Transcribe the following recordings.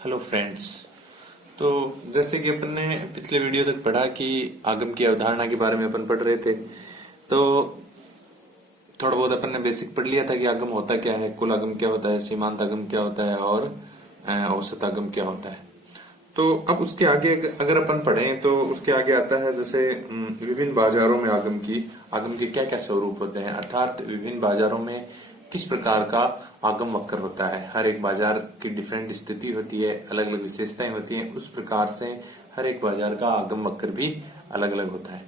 Hello friends. तो जैसे कि अपन ने पिछले वीडियो तक पढ़ा कि आगम की अवधारणा के बारे में अपन पढ़ रहे थे, तो थोड़ा बहुत अपन ने बेसिक पढ़ लिया था कि आगम होता क्या है, कुल आगम क्या होता है, सीमांत आगम क्या होता है और औसत आगम क्या होता है। तो अब उसके आगे अगर अपन पढ़ें तो उसके आगे आता है जैसे विभिन्न बाजारों में आगम के क्या क्या स्वरूप होते हैं, अर्थात विभिन्न बाजारों में किस प्रकार का आगम वक्र होता है। हर एक बाजार की डिफरेंट स्थिति होती है, अलग अलग विशेषताएं होती हैं, उस प्रकार से हर एक बाजार का आगम वक्र भी अलग अलग होता है।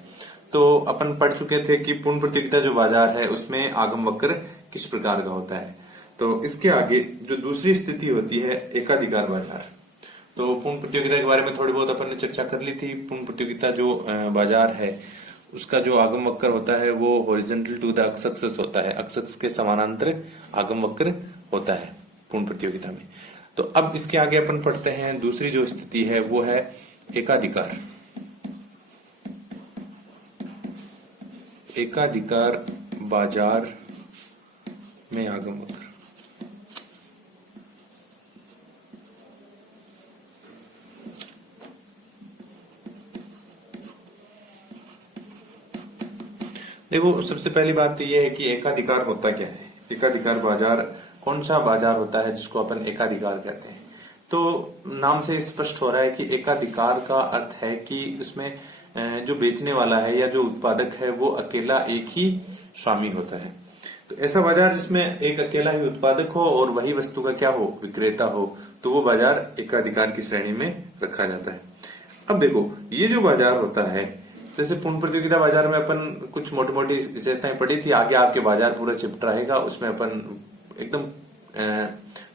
तो अपन पढ़ चुके थे कि पूर्ण प्रतियोगिता जो बाजार है उसमें आगम वक्र किस प्रकार का होता है। तो इसके आगे जो दूसरी स्थिति होती है एकाधिकार बाजार। तो पूर्ण प्रतियोगिता के बारे में थोड़ी बहुत अपन ने चर्चा कर ली थी। पूर्ण प्रतियोगिता जो बाजार है उसका जो आगम वक्र होता है वो horizontal to the X axis होता है, एक्स एक्सिस के समानांतर आगम वक्र होता है पूर्ण प्रतियोगिता में। तो अब इसके आगे अपन पढ़ते हैं दूसरी जो स्थिति है वो है एकाधिकार। एकाधिकार बाजार में आगम वक्र। देखो, सबसे पहली बात तो यह है कि एकाधिकार होता क्या है। एकाधिकार बाजार कौन सा बाजार होता है जिसको अपन एकाधिकार कहते हैं। तो नाम से स्पष्ट हो रहा है कि एकाधिकार का अर्थ है कि उसमें जो बेचने वाला है या जो उत्पादक है वो अकेला एक ही स्वामी होता है। तो ऐसा बाजार जिसमें एक अकेला ही उत्पादक हो और वही वस्तु का क्या हो, विक्रेता हो, तो वो बाजार एकाधिकार की श्रेणी में रखा जाता है। अब देखो, ये जो बाजार होता है, जैसे पूर्ण प्रतियोगिता बाजार में अपन कुछ मोटी मोटी विशेषताएं पढ़ी थी, आगे आपके बाजार पूरा चिप्ट रहेगा, उसमें अपन एकदम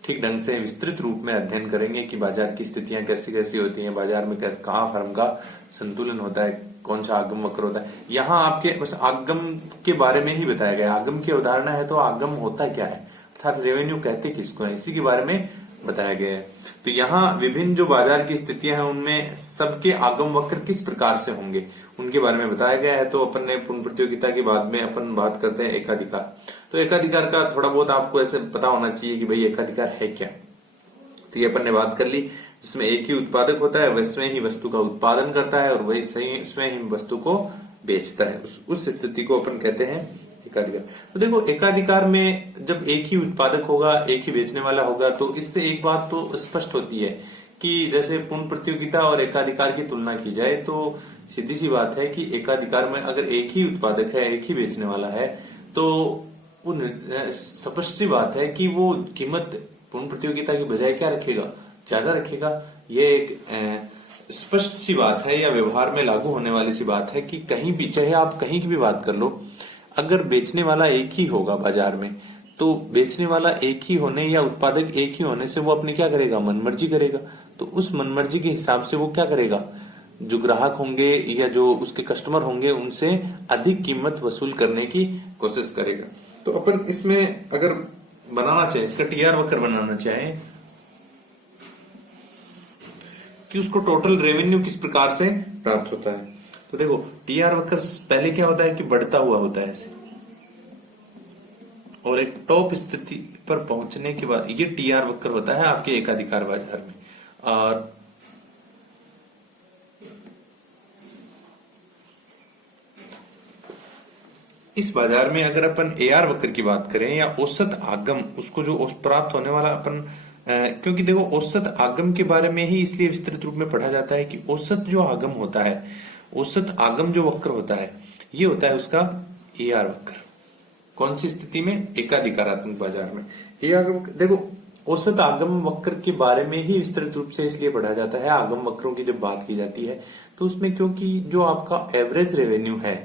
ठीक ढंग से विस्तृत रूप में अध्ययन करेंगे कि बाजार की स्थितियां कैसी कैसी होती हैं, बाजार में कहाँ फर्म का संतुलन होता है, कौन सा आगम वक्र होता है। यहाँ आपके बस आगम के बारे में ही बताया गया। आगम की अवधारणा है तो आगम होता क्या है, अर्थात रेवेन्यू कहते किसको है, इसी के बारे में बताया गया है। तो यहाँ विभिन्न जो बाजार की स्थितियां हैं उनमें सबके आगम वक्र किस प्रकार से होंगे उनके बारे में बताया गया है। तो अपन ने पूर्ण प्रतियोगिता के बाद में अपन बात करते हैं एकाधिकार। तो एकाधिकार का थोड़ा बहुत आपको ऐसे पता होना चाहिए कि भाई एकाधिकार है क्या। तो ये अपन ने बात कर ली, जिसमें एक ही उत्पादक होता है, वह स्वयं ही वस्तु का उत्पादन करता है और वही स्वयं ही वस्तु को बेचता है। उस स्थिति को अपन कहते हैं एकाधिकार। तो देखो, एकाधिकार में जब एक ही उत्पादक होगा, एक ही बेचने वाला होगा, तो इससे एक बात तो स्पष्ट होती है कि जैसे पूर्ण प्रतियोगिता और एकाधिकार की तुलना की जाए तो सीधी सी बात है कि एकाधिकार में अगर एक ही उत्पादक है, एक ही बेचने वाला है, तो वो स्पष्ट सी बात है कि वो कीमत पूर्ण प्रतियोगिता की बजाय क्या रखेगा, ज्यादा रखेगा। ये एक स्पष्ट सी बात है या व्यवहार में लागू होने वाली सी बात है कि कहीं भी, चाहे आप कहीं की भी बात कर लो, अगर बेचने वाला एक ही होगा बाजार में, तो बेचने वाला एक ही होने या उत्पादक एक ही होने से वो अपनी क्या करेगा, मनमर्जी करेगा। तो उस मनमर्जी के हिसाब से वो क्या करेगा, जो ग्राहक होंगे या जो उसके कस्टमर होंगे उनसे अधिक कीमत वसूल करने की कोशिश करेगा। तो अपन इसमें अगर बनाना चाहे, इसका टीआर वक्र बनाना चाहे कि उसको टोटल रेवेन्यू किस प्रकार से प्राप्त होता है, तो देखो टीआर वक्र पहले क्या होता है कि बढ़ता हुआ होता है ऐसे, और एक टॉप स्थिति पर पहुंचने के बाद ये टीआर वक्र होता है आपके एकाधिकार बाजार में। और इस बाजार में अगर अपन एआर वक्र की बात करें या औसत आगम, उसको जो प्राप्त होने वाला अपन क्योंकि देखो औसत आगम के बारे में ही इसलिए विस्तृत रूप में पढ़ा जाता है कि औसत जो आगम होता है, औसत आगम जो वक्र होता है, ये होता है उसका एआर वक्र। कौन सी स्थिति में, एकाधिकारात्मक बाजार में। एआर देखो, औसत आगम वक्र के बारे में ही विस्तृत रूप से इसलिए पढ़ा जाता है। आगम वक्रों की जब बात की जाती है तो उसमें क्योंकि जो आपका एवरेज रेवेन्यू है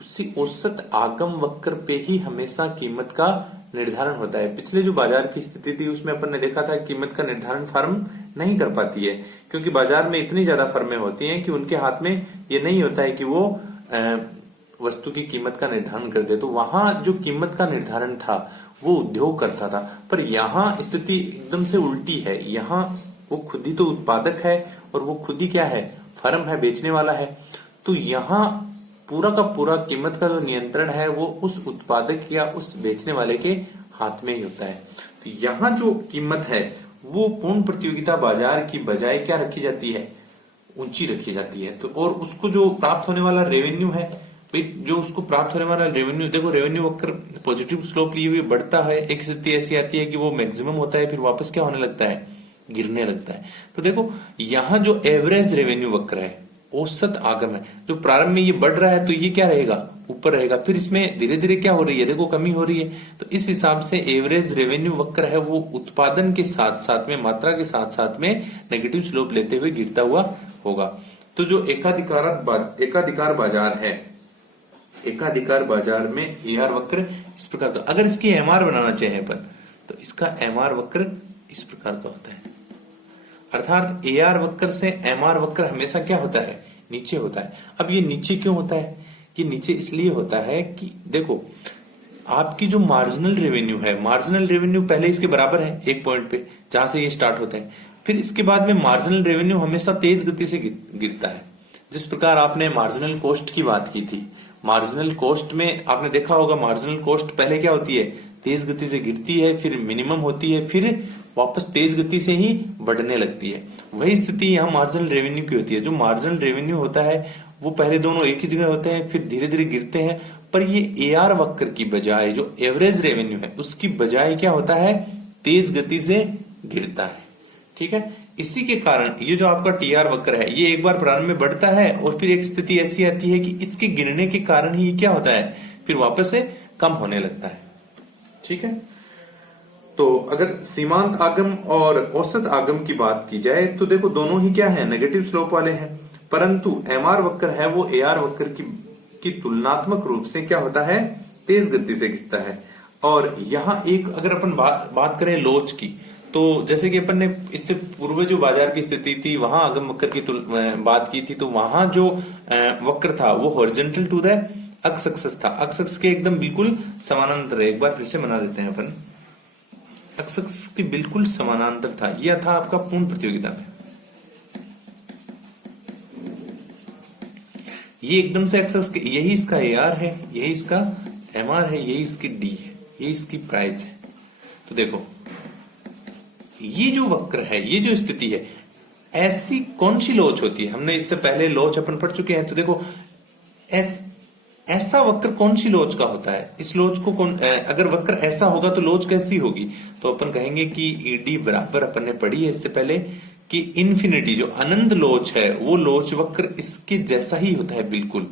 उसी औसत आगम वक्र पे ही हमेशा कीमत का निर्धारण होता है। पिछले जो बाजार की स्थिति थी उसमें अपन ने देखा था कीमत का निर्धारण फर्म नहीं कर पाती है, क्योंकि बाजार में इतनी ज्यादा फर्में होती हैं कि उनके हाथ में ये नहीं होता है कि वो वस्तु की कीमत का निर्धारण कर दे। तो वहां जो कीमत का निर्धारण था वो उद्योग करता था, पर यहाँ स्थिति एकदम से उल्टी है। यहाँ वो खुद ही तो उत्पादक है और वो खुद ही क्या है, फर्म है, बेचने वाला है। तो यहाँ पूरा का पूरा कीमत का जो नियंत्रण है वो उस उत्पादक या उस बेचने वाले के हाथ में ही होता है। तो यहाँ जो कीमत है वो पूर्ण प्रतियोगिता बाजार की बजाय क्या रखी जाती है, ऊंची रखी जाती है। तो और उसको जो प्राप्त होने वाला रेवेन्यू है भाई, जो उसको प्राप्त होने वाला रेवेन्यू, देखो रेवेन्यू वक्र पॉजिटिव स्लोप लिए हुए बढ़ता है, एक स्थिति ऐसी आती है कि वो मैक्सिमम होता है, फिर वापस क्या होने लगता है, गिरने लगता है। तो देखो यहाँ जो एवरेज रेवेन्यू वक्र है, औसत आगम है, जो प्रारंभ में ये बढ़ रहा है तो ये क्या रहेगा, ऊपर रहेगा, फिर इसमें धीरे धीरे क्या हो रही है, देखो कमी हो रही है। तो इस हिसाब से एवरेज रेवेन्यू वक्र है वो उत्पादन के साथ साथ में, मात्रा के साथ साथ में नेगेटिव स्लोप लेते हुए गिरता हुआ होगा। तो जो एकाधिकार बाजार है, एकाधिकार बाजार में एआर वक्र इस प्रकार का, अगर इसकी एमआर बनाना चाहे अपन तो इसका एमआर वक्र इस प्रकार का होता है। अर्थात एआर वक्र से एमआर वक्र हमेशा क्या होता है, नीचे होता है। अब ये नीचे क्यों होता है, ये नीचे इसलिए होता है कि देखो आपकी जो मार्जिनल रेवेन्यू है, मार्जिनल रेवेन्यू पहले इसके बराबर है एक पॉइंट पे जहां से ये स्टार्ट होता है, फिर इसके बाद में मार्जिनल रेवेन्यू हमेशा तेज गति से गिरता है। जिस प्रकार आपने मार्जिनल कॉस्ट की बात की थी, मार्जिनल कॉस्ट में आपने देखा होगा मार्जिनल कॉस्ट पहले क्या होती है, तेज गति से गिरती है, फिर मिनिमम होती है, फिर वापस तेज गति से ही बढ़ने लगती है। वही स्थिति यहाँ मार्जिनल रेवेन्यू की होती है। जो मार्जिनल रेवेन्यू होता है वो पहले दोनों एक ही जगह होते हैं, फिर धीरे धीरे गिरते हैं। पर ये एआर वक्र की बजाय जो एवरेज रेवेन्यू है उसकी बजाय क्या होता है, तेज गति से गिरता है। ठीक है, इसी के कारण ये जो आपका टीआर वक्र है ये एक बार प्रारंभ में बढ़ता है और फिर एक स्थिति ऐसी आती है कि इसके गिरने के कारण ही क्या होता है, फिर वापस से कम होने लगता है। ठीक है, तो अगर सीमांत आगम और औसत आगम की बात की जाए तो देखो दोनों ही क्या है, नेगेटिव स्लोप वाले हैं, परंतु एमआर वक्र है वो एआर वक्र की तुलनात्मक रूप से क्या होता है, तेज गति से गिरता है। और यहाँ एक अगर अपन बात करें लोच की, तो जैसे कि अपन ने इससे पूर्व जो बाजार की स्थिति थी वहां आगम वक्र की बात की थी, तो वहां जो वक्र था वो horizontal to the X axis था, एक्स एक्सिस के एकदम बिल्कुल समानांतर है। एक बार फिर से बना देते हैं अपन, एक्स एक्सिस के बिल्कुल समानांतर था। यह था आपका पूर्ण प्रतियोगिता में, ये एकदम से एक्स एक्सिस के, यही इसका एआर है, यही इसका एमआर है, यही इसकी डी है, यही इसकी प्राइस है। तो देखो ये जो वक्र है, ये जो स्थिति है, ऐसी कौन सी लोच होती है, हमने इससे पहले लोच अपन पढ़ चुके हैं। तो देखो ऐसा वक्र कौन सी लोच का होता है, इस लोच को अगर वक्र ऐसा होगा तो लोच कैसी होगी, तो अपन कहेंगे कि ईडी बराबर, अपन ने पढ़ी है इससे पहले कि इन्फिनिटी, जो अनंत लोच है वो लोच वक्र इसके जैसा ही होता है बिल्कुल।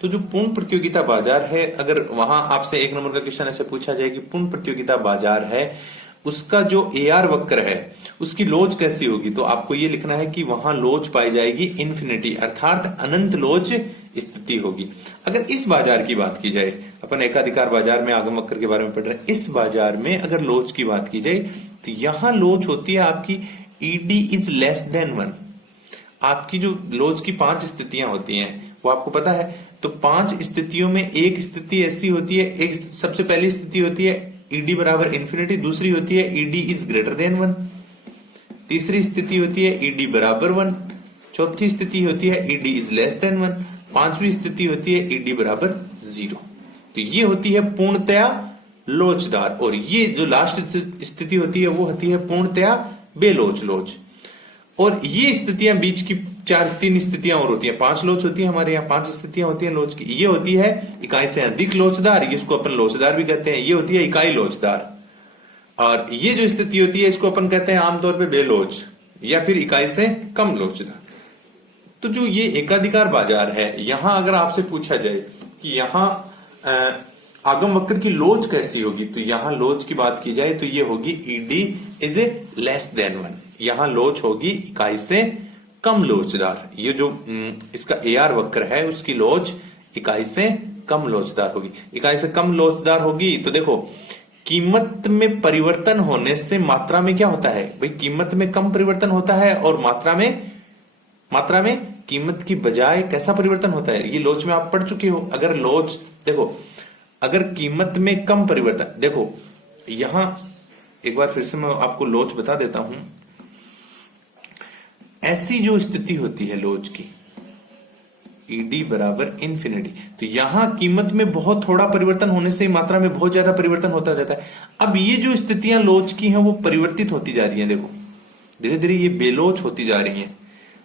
तो जो पूर्ण प्रतियोगिता बाजार है, अगर वहां आपसे एक नंबर का क्वेश्चन ऐसे पूछा जाए कि पूर्ण प्रतियोगिता बाजार है उसका जो एआर वक्र है उसकी लोच कैसी होगी, तो आपको ये लिखना है कि वहां लोच पाई जाएगी इन्फिनिटी, अर्थात अनंत लोच स्थिति होगी। अगर इस बाजार की बात की जाए, अपन एकाधिकार बाजार में आगम वक्र के बारे में पढ़ रहे हैं, इस बाजार में अगर लोच की बात की जाए तो यहां लोच होती है आपकी ईडी इज लेस देन 1। आपकी जो लोच की 5 स्थितियां होती हैं वो आपको पता है, तो 5 स्थितियों में एक स्थिति ऐसी होती है, एक सबसे पहली स्थिति होती है ईडी बराबर इन्फिनिटी, दूसरी होती है ईडी इज ग्रेटर देन 1, तीसरी स्थिति होती है ईडी बराबर 1, चौथी स्थिति होती है ईडी इज लेस देन 1, पांचवी स्थिति होती है ईडी बराबर 0। तो ये होती है पूर्णतया लोचदार, और ये जो लास्ट स्थिति होती है वो होती है पूर्णतया बेलोच लोच। और ये स्थितियां बीच की 3 स्थितियां और होती हैं, 5 लोच होती है हमारे यहाँ, 5 स्थितियां होती हैं लोच की। ये होती है इकाई से अधिक लोचदार, इसको अपन लोचदार भी कहते हैं, ये होती है इकाई लोचदार। और ये जो स्थिति होती है इसको अपन कहते हैं आमतौर पे बेलोच या फिर इकाई से कम लोचदार। तो जो ये एकाधिकार बाजार है, यहां अगर आपसे पूछा जाए कि यहां आगम वक्र की लोच कैसी होगी, तो यहां लोच की बात की जाए तो ये होगी ED is a less than 1, यहां लोच होगी इकाई से कम लोचदार। ये जो इसका एआर वक्र है उसकी लोच इकाई से कम लोचदार होगी। इकाई से कम लोचदार होगी तो देखो कीमत में परिवर्तन होने से मात्रा में क्या होता है भाई, कीमत में कम परिवर्तन होता है, और मात्रा में कीमत की बजाय कैसा परिवर्तन होता है, ये लोच में आप पढ़ चुके हो। अगर लोच देखो, अगर कीमत में कम परिवर्तन, देखो यहां एक बार फिर से मैं आपको लोच बता देता हूं। ऐसी जो स्थिति होती है लोच की ईडी बराबर इन्फिनिटी, तो यहां कीमत में बहुत थोड़ा परिवर्तन होने से मात्रा में बहुत ज्यादा परिवर्तन होता जाता है। अब ये जो स्थितियां लोच की हैं वो परिवर्तित होती जा रही हैं। देखो धीरे धीरे ये बेलोच होती जा रही हैं।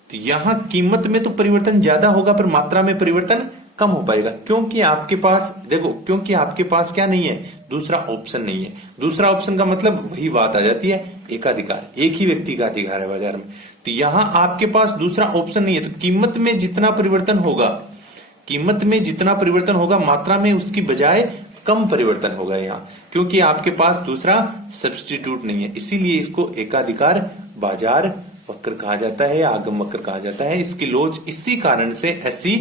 तो यहां कीमत में तो परिवर्तन ज्यादा होगा पर मात्रा में परिवर्तन कम हो पाएगा, क्योंकि आपके पास देखो, क्योंकि आपके पास क्या नहीं है, दूसरा ऑप्शन नहीं है। दूसरा ऑप्शन का मतलब वही बात आ जाती है एकाधिकार, एक ही व्यक्ति का अधिकार है बाजार में। तो यहां आपके पास दूसरा ऑप्शन नहीं है, तो कीमत में जितना परिवर्तन होगा, कीमत में जितना परिवर्तन होगा मात्रा में उसकी बजाय कम परिवर्तन होगा यहाँ, क्योंकि आपके पास दूसरा सब्स्टिट्यूट नहीं है। इसीलिए इसको एकाधिकार बाजार वक्र कहा जाता है, आगम वक्र कहा जाता है। इसकी लोच इसी कारण से ऐसी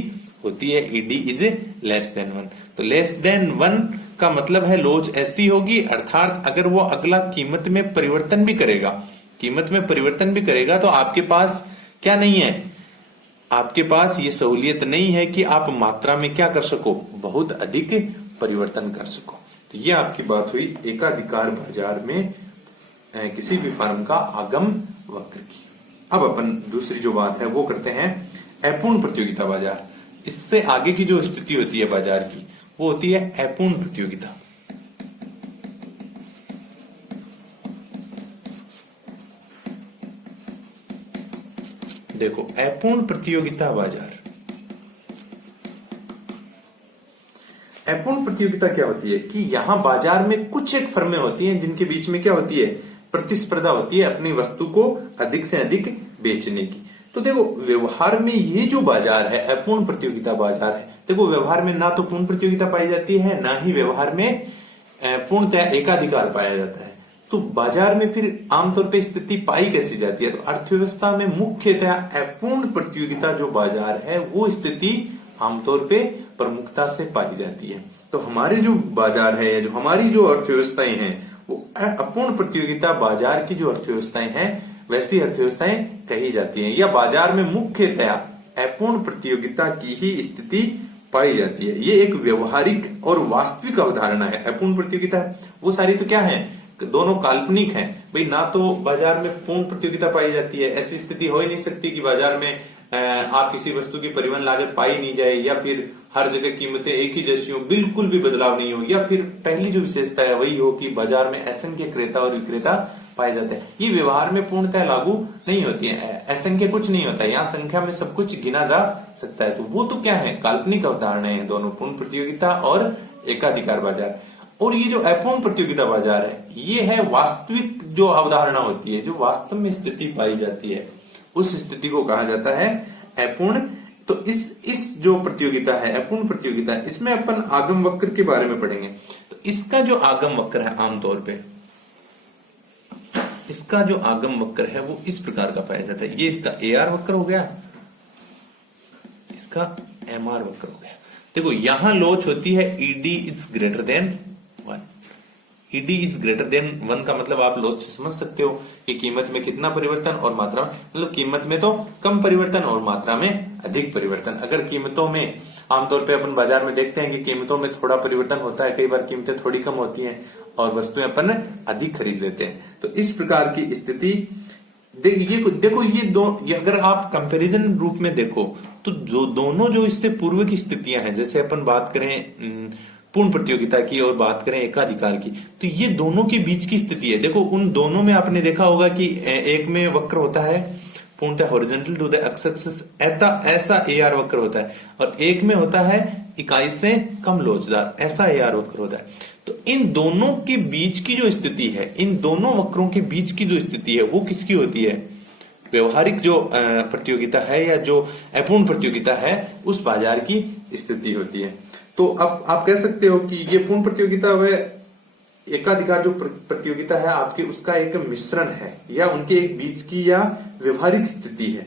होती है, ईडी इज लेस देन 1। तो लेस देन 1 का मतलब है लोच ऐसी होगी, अर्थात अगर वो अगला कीमत में परिवर्तन भी करेगा, कीमत में परिवर्तन भी करेगा, तो आपके पास क्या नहीं है, आपके पास ये सहूलियत नहीं है कि आप मात्रा में क्या कर सको, बहुत अधिक परिवर्तन कर सको। तो ये आपकी बात हुई एकाधिकार बाजार में किसी भी फर्म का आगम वक्र की। अब अपन दूसरी जो बात है वो करते हैं अपूर्ण प्रतियोगिता बाजार। इससे आगे की जो स्थिति होती है बाजार की वो होती है अपूर्ण प्रतियोगिता। देखो अपूर्ण प्रतियोगिता बाजार, अपूर्ण प्रतियोगिता क्या होती है कि यहां बाजार में कुछ एक फर्में होती हैं जिनके बीच में क्या होती है, प्रतिस्पर्धा होती है अपनी वस्तु को अधिक से अधिक बेचने की। तो देखो व्यवहार में ये जो बाजार है अपूर्ण प्रतियोगिता बाजार है, देखो व्यवहार में ना तो पूर्ण प्रतियोगिता पाई जाती है, ना ही व्यवहार में पूर्णतः एकाधिकार पाया जाता है। तो बाजार में फिर आमतौर पे स्थिति पाई कैसी जाती है, तो अर्थव्यवस्था में मुख्यतः अपूर्ण प्रतियोगिता जो बाजार है वो स्थिति आमतौर पे प्रमुखता से पाई जाती है। तो हमारे जो बाजार है, जो हमारी जो अर्थव्यवस्थाएं हैं वो अपूर्ण प्रतियोगिता बाजार की जो अर्थव्यवस्थाएं हैं वैसी अर्थव्यवस्थाएं कही जाती हैं, या बाजार में मुख्यतया अपूर्ण प्रतियोगिता की ही स्थिति पाई जाती है। ये एक व्यवहारिक और वास्तविक अवधारणा है। अपूर्ण प्रतियोगिता वो सारी तो क्या है, दोनों काल्पनिक हैं भाई, ना तो बाजार में पूर्ण प्रतियोगिता पाई जाती है, ऐसी स्थिति हो ही नहीं सकती कि बाजार में आप किसी वस्तु की परिवहन लागत पाई नहीं जाए, या फिर हर जगह कीमतें एक ही जैसी हो, बिल्कुल भी बदलाव नहीं हो, या फिर पहली जो विशेषता है वही हो कि बाजार में असंख्य क्रेता और विक्रेता पाए जाते हैं। ये व्यवहार में पूर्णतः लागू नहीं होती है, असंख्य कुछ नहीं होता है, यहाँ संख्या में सब कुछ गिना जा सकता है। तो वो तो क्या है, काल्पनिक अवधारणाएं हैं दोनों, पूर्ण प्रतियोगिता और एकाधिकार बाजार। और ये जो अपूर्ण प्रतियोगिता बाजार है ये है वास्तविक जो अवधारणा होती है, जो वास्तव में स्थिति पाई जाती है, उस स्थिति को कहा जाता है अपूर्ण। तो इस जो प्रतियोगिता है अपूर्ण प्रतियोगिता है, इसमें अपन आगम वक्र के बारे में पढ़ेंगे। तो इसका जो आगम वक्र है आमतौर पे, इसका जो आगम वक्र है वो इस प्रकार का पाया जाता है। ये इसका AR वक्र हो गया, इसका MR वक्र हो गया। देखो यहां लोच होती है ED is greater than 1। ED is greater than 1 का मतलब आप लोच से समझ सकते हो कि कीमत में कितना परिवर्तन और मात्रा में, मतलब कीमत में तो कम परिवर्तन और मात्रा में अधिक परिवर्तन। अगर कीमतों में आमतौर पे अपन बाजार में देखते हैं कि कीमतों में थोड़ा परिवर्तन होता है, कई बार कीमतें थोड़ी कम होती हैं और वस्तुएं अपन अधिक खरीद लेते हैं। तो इस प्रकार की स्थिति देखो ये अगर आप कंपैरिजन रूप में देखो तो जो दोनों जो इससे पूर्व की स्थितियां हैं, जैसे अपन बात करें पूर्ण प्रतियोगिता की और बात करें एकाधिकार की, तो ये दोनों के बीच की स्थिति है। देखो उन दोनों में आपने देखा होगा कि एक में वक्र होता है पूर्णतः horizontal to the X axis, ऐसा AR वक्र होता है, और एक में होता है इकाई से कम लोचदार, ऐसा AR वक्र होता है। तो इन दोनों के बीच की जो स्थिति है, इन दोनों वक्रों के बीच की जो स्थिति है वो किसकी होती है, व्यवहारिक जो प्रतियोगिता है या जो अपूर्ण प्रतियोगिता है उस बाजार की स्थिति होती है। तो अब आप कह सकते हो कि ये पूर्ण प्रतियोगिता व एकाधिकार जो प्रतियोगिता है आपकी, उसका एक मिश्रण है, या उनके एक बीच की या व्यवहारिक स्थिति है।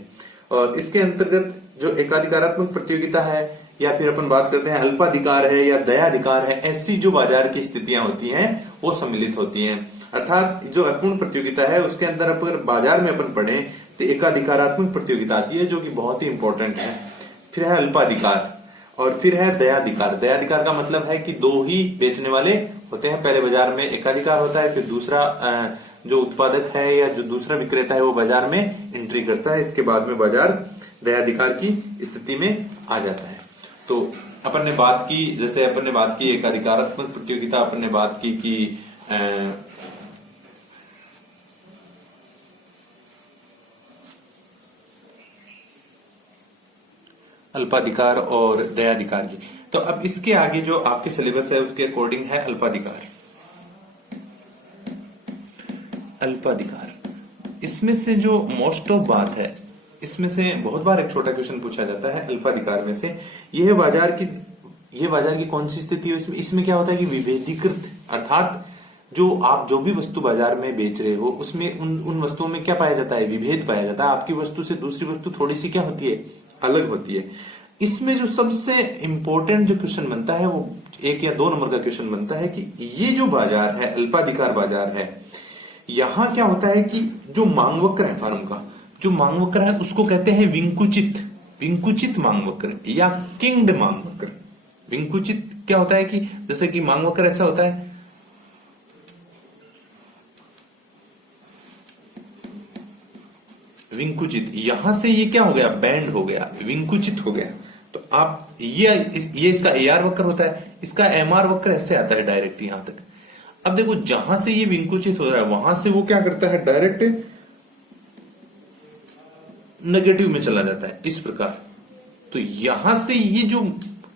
और इसके अंतर्गत जो एकाधिकारात्मक प्रतियोगिता है, या फिर अपन बात करते हैं अल्पाधिकार है या दयाधिकार है, ऐसी जो बाजार की स्थितियां होती हैं वो सम्मिलित होती हैं। अर्थात जो अपूर्ण प्रतियोगिता है उसके अंदर अगर बाजार में अपन पढ़े तो एकाधिकारात्मक प्रतियोगिता आती है जो कि बहुत ही इंपॉर्टेंट है, फिर है अल्पाधिकार, और फिर है दयाधिकार। दयाधिकार का मतलब है कि दो ही बेचने वाले होते हैं, पहले बाजार में एकाधिकार होता है, फिर दूसरा जो उत्पादक है या जो दूसरा विक्रेता है वो बाजार में एंट्री करता है, इसके बाद में बाजार दयाधिकार की स्थिति में आ जाता है। तो अपन ने बात की, जैसे अपन ने बात की एकाधिकारात्मक प्रतियोगिता, अपन ने बात की कि अल्पाधिकार और दयाधिकार की। तो अब इसके आगे जो आपके सिलेबस है उसके अकॉर्डिंग है अल्पाधिकार। अल्पाधिकार, इसमें से जो मोस्ट ऑफ बात है, इसमें से बहुत बार एक छोटा क्वेश्चन पूछा जाता है अल्पाधिकार में से, यह बाजार की कौन सी स्थिति है। इसमें क्या होता है कि विभेदीकृत, अर्थात जो भी वस्तु बाजार में बेच रहे हो उसमें उन वस्तुओं में क्या पाया जाता है, विभेद पाया जाता है। आपकी वस्तु से दूसरी वस्तु थोड़ी सी क्या होती है, अलग होती है। इसमें जो सबसे इंपॉर्टेंट जो क्वेश्चन बनता है वो 1 या 2 नंबर का क्वेश्चन बनता है कि ये जो बाजार है, अल्पाधिकार बाजार है, यहां क्या होता है कि जो मांग वक्र है फर्म का, जो मांग वक्र है उसको कहते हैं विंकुचित मांग वक्र या किंग्ड मांग वक्र। विंकुचित क्या होता है कि जैसे कि मांग वक्र ऐसा होता है, विंकुचित, यहां से ये क्या हो गया, बैंड हो गया, विंकुचित हो गया। तो आप ये इसका एआर वक्र होता है, इसका एमआर वक्र ऐसे आता है डायरेक्ट यहां तक। अब देखो जहां से ये विंकुचित हो रहा है वहां से वो क्या करता है, डायरेक्ट नेगेटिव में चला जाता है इस प्रकार। तो यहां से ये जो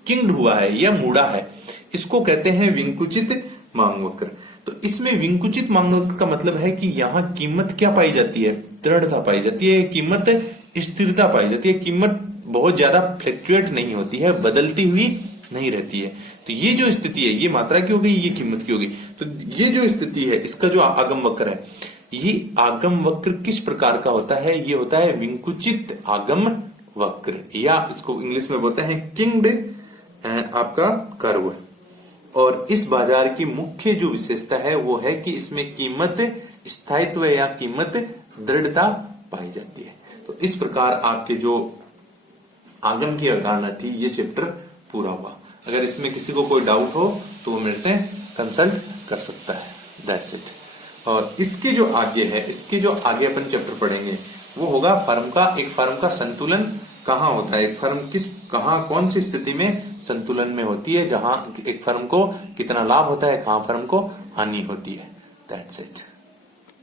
किंग्ड हुआ है या मुड़ा है, इसको कहते हैं विंकुचित मांग वक्र। तो इसमें विंकुचित मांग वक्र का मतलब है कि यहां कीमत क्या पाई जाती है, दृढ़ता पाई जाती है, कीमत स्थिरता पाई जाती है, कीमत बहुत ज्यादा फ्लक्चुएट नहीं होती है, बदलती हुई नहीं रहती है। तो ये जो स्थिति है, ये मात्रा की हो गई, ये कीमत की हो गई। तो ये जो स्थिति है, इसका जो आगम वक्र है, ये आगम वक्र किस प्रकार का होता है, ये होता है विंकुचित आगम वक्र, या इसको इंग्लिश में बोलते हैं किंग्ड आपका कर्व। और इस बाजार की मुख्य जो विशेषता है वो है कि इसमें कीमत स्थायित्व या कीमत दृढ़ता पाई जाती है। तो इस प्रकार आपके जो आगम की अवधारणा थी, ये चैप्टर पूरा हुआ। अगर इसमें किसी को कोई डाउट हो तो वो मेरे से कंसल्ट कर सकता है। That's it. और इसके जो आगे अपन चैप्टर पढ़ेंगे वो होगा एक फर्म का संतुलन कहाँ होता है, एक फर्म कौन सी स्थिति में संतुलन में होती है, जहां एक फर्म को कितना लाभ होता है, कहां फर्म को हानि होती है। That's it.